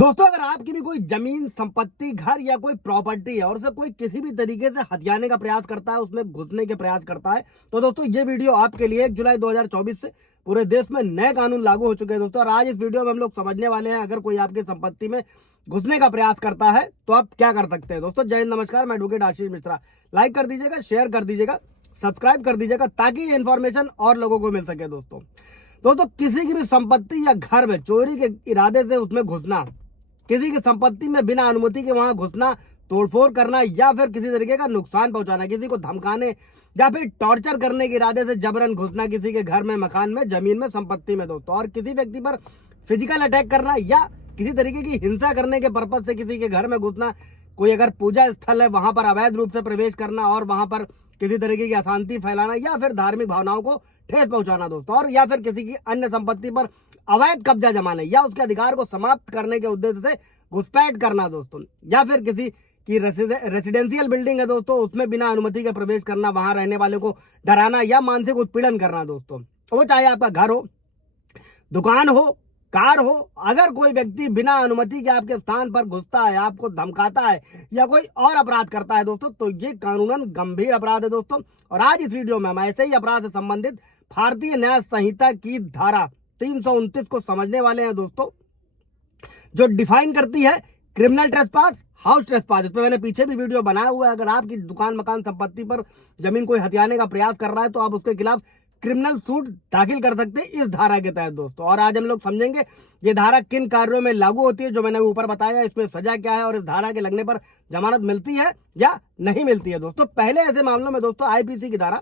दोस्तों, अगर आपकी भी कोई जमीन, संपत्ति, घर या कोई प्रॉपर्टी है और उसे कोई किसी भी तरीके से हथियाने का प्रयास करता है, उसमें घुसने के प्रयास करता है, तो दोस्तों ये वीडियो आपके लिए 1 जुलाई 2024 से पूरे देश में नए कानून लागू हो चुके हैं दोस्तों। और आज इस वीडियो में हम लोग समझने वाले हैं, अगर कोई आपकी संपत्ति में घुसने का प्रयास करता है तो आप क्या कर सकते हैं। दोस्तों, जय हिंद, नमस्कार, मैं एडवोकेट आशीष मिश्रा। लाइक कर दीजिएगा, शेयर कर दीजिएगा, सब्सक्राइब कर दीजिएगा ताकि ये इन्फॉर्मेशन और लोगों को मिल सके। दोस्तों, किसी की भी संपत्ति या घर में चोरी के इरादे से उसमें घुसना, किसी की संपत्ति में बिना अनुमति के वहां घुसना, तोड़फोड़ करना या फिर किसी तरीके का नुकसान पहुंचाना, किसी को धमकाने या फिर टॉर्चर करने के इरादे से जबरन घुसना किसी के घर में, मकान में, जमीन में, संपत्ति में दोस्तों, और किसी व्यक्ति पर फिजिकल अटैक करना या किसी तरीके की हिंसा करने के पर्पज से किसी के घर में घुसना, कोई अगर पूजा स्थल है वहां पर अवैध रूप से प्रवेश करना और वहां पर किसी तरीके की अशांति फैलाना या फिर धार्मिक भावनाओं को ठेस पहुंचाना दोस्तों, और या फिर किसी की अन्य संपत्ति पर अवैध कब्जा जमाने या उसके अधिकार को समाप्त करने के उद्देश्य से घुसपैठ करना दोस्तों, या फिर किसी की रेसिडेंशियल बिल्डिंग है दोस्तों, उसमें बिना अनुमति के प्रवेश करना, वहां रहने वाले को डराना या मानसिक उत्पीड़न करना दोस्तों। वो चाहे आपका घर हो, दुकान हो, कार हो, अगर कोई व्यक्ति बिना अनुमति के आपके स्थान पर घुसता है, आपको धमकाता है या कोई और अपराध करता है दोस्तों, तो ये कानूनन गंभीर अपराध है दोस्तों। और आज इस वीडियो में हम ऐसे ही अपराध से संबंधित भारतीय न्याय संहिता की धारा 329 को समझने वाले हैं दोस्तों, जो डिफाइन करती है क्रिमिनल ट्रेसपास, हाउस ट्रेसपास। इस पर मैंने पीछे भी वीडियो बनाया हुआ है। अगर आपकी दुकान, मकान, संपत्ति पर जमीन कोई हथियाने का प्रयास कर रहा है तो आप उसके खिलाफ क्रिमिनल सूट दाखिल कर सकते हैं इस धारा के तहत दोस्तों। और आज हम लोग समझेंगे ये धारा किन कार्यों में लागू होती है, जो मैंने ऊपर बताया, इसमें सजा क्या है और इस धारा के लगने पर जमानत मिलती है या नहीं मिलती है दोस्तों। पहले ऐसे मामलों में दोस्तों आईपीसी की धारा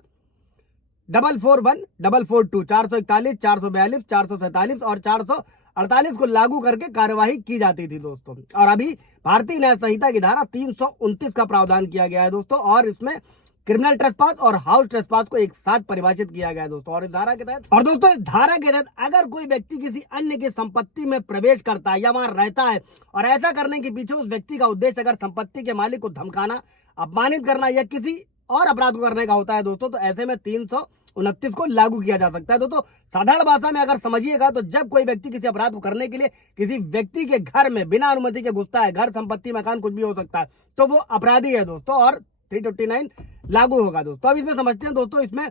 441, 442, 441, 442, 447 और 448 को लागू करके कार्यवाही की जाती थी दोस्तों। और अभी भारतीय न्याय संहिता की धारा 329 का प्रावधान किया गया है दोस्तों, और इसमें क्रिमिनल ट्रेसपास और हाउस ट्रेसपास को एक साथ परिभाषित किया गया है दोस्तों। और इस धारा के तहत इस धारा के तहत अगर कोई व्यक्ति किसी अन्य की संपत्ति में प्रवेश करता है या वहां रहता है, और ऐसा करने के पीछे उस व्यक्ति का उद्देश्य अगर संपत्ति के मालिक को धमकाना, अपमानित करना या किसी और अपराध को करने का होता है दोस्तों, तो ऐसे में 329 को लागू किया जा सकता है दोस्तों। साधारण भाषा में अगर समझिएगा तो जब कोई व्यक्ति किसी अपराध को करने के लिए किसी व्यक्ति के घर में बिना अनुमति के घुसता है, घर, संपत्ति, मकान कुछ भी हो सकता है, तो वो अपराधी है दोस्तों, और 329 लागू होगा दोस्तों। अब इसमें समझते हैं दोस्तों, इसमें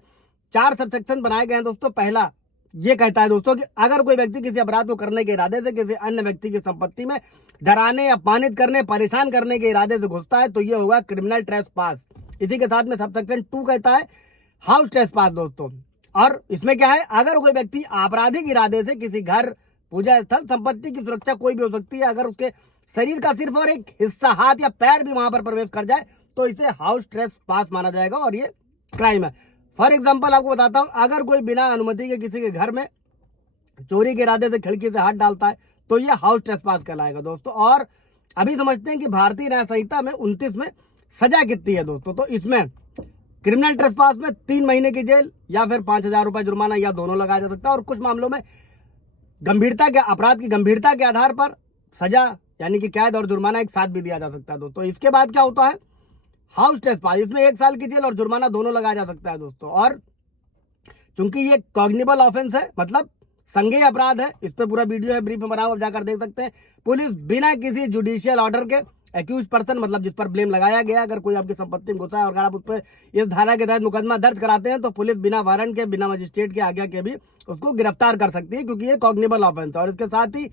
4 सबसेक्शन बनाए गए हैं दोस्तों। पहला ये कहता है दोस्तों कि अगर कोई व्यक्ति किसी अपराध को करने के इरादे से किसी अन्य व्यक्ति की संपत्ति में डराने, अपमानित करने, परेशान करने के इरादे से घुसता है तो ये होगा क्रिमिनल ट्रेसपास। इसी के साथ में सबसेक्शन 2 कहता है हाउस ट्रेसपास दोस्तों। और इसमें क्या है, अगर कोई व्यक्ति आपराधिक इरादे से किसी घर, पूजा स्थल, संपत्ति की सुरक्षा कोई भी हो सकती है, अगर उसके शरीर का सिर्फ और एक हिस्सा, हाथ या पैर भी वहां पर प्रवेश कर जाए तो इसे हाउस ट्रेसपास माना जाएगा और ये क्राइम है। फॉर एग्जाम्पल आपको बताता हूं, अगर कोई बिना अनुमति के किसी के घर में चोरी के इरादे से खिड़की से हाथ डालता है तो ये हाउस ट्रेसपास कहलाएगा दोस्तों। और अभी समझते हैं कि भारतीय न्याय संहिता में 29 में सजा कितनी है दोस्तों। तो इसमें क्रिमिनल ट्रेसपास में 3 महीने की जेल या फिर 5,000 रुपए जुर्माना या दोनों लगाया जा सकता है। और कुछ मामलों में गंभीरता के, अपराध की गंभीरता के आधार पर सजा यानी कि कैद और जुर्माना एक साथ भी दिया जा सकता है दोस्तों। इसके बाद क्या होता है, हाउस ट्रेसपास। इसमें 1 साल की जेल और जुर्माना दोनों लगाया जा सकता है दोस्तों। और चूंकि ये कॉग्निबल ऑफेंस है, मतलब संज्ञेय अपराध है, इस पे पूरा वीडियो है, ब्रीफ में बना हुआ, जाकर देख सकते हैं। पुलिस बिना किसी जुडिशियल ऑर्डर के एक्यूज पर्सन, मतलब जिस पर ब्लेम लगाया गया, अगर कोई आपकी संपत्ति में घुसा है और अगर आप उस पर इस धारा के तहत मुकदमा दर्ज कराते हैं तो पुलिस बिना वारंट के, बिना मजिस्ट्रेट के आज्ञा के भी उसको गिरफ्तार कर सकती है, क्योंकि ये कॉग्निबल ऑफेंस है। और इसके साथ ही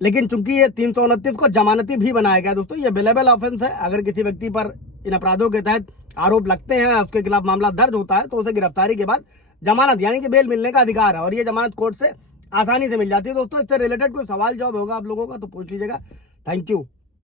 लेकिन चूंकि ये 329 को जमानती भी बनाया गया दोस्तों, ये बेलेबल ऑफेंस है। अगर किसी व्यक्ति पर इन अपराधों के तहत आरोप लगते हैं, उसके खिलाफ मामला दर्ज होता है, तो उसे गिरफ्तारी के बाद जमानत यानी कि बेल मिलने का अधिकार है, और ये जमानत कोर्ट से आसानी से मिल जाती है दोस्तों। इससे रिलेटेड कोई सवाल जवाब होगा आप लोगों का तो पूछ लीजिएगा। Thank you.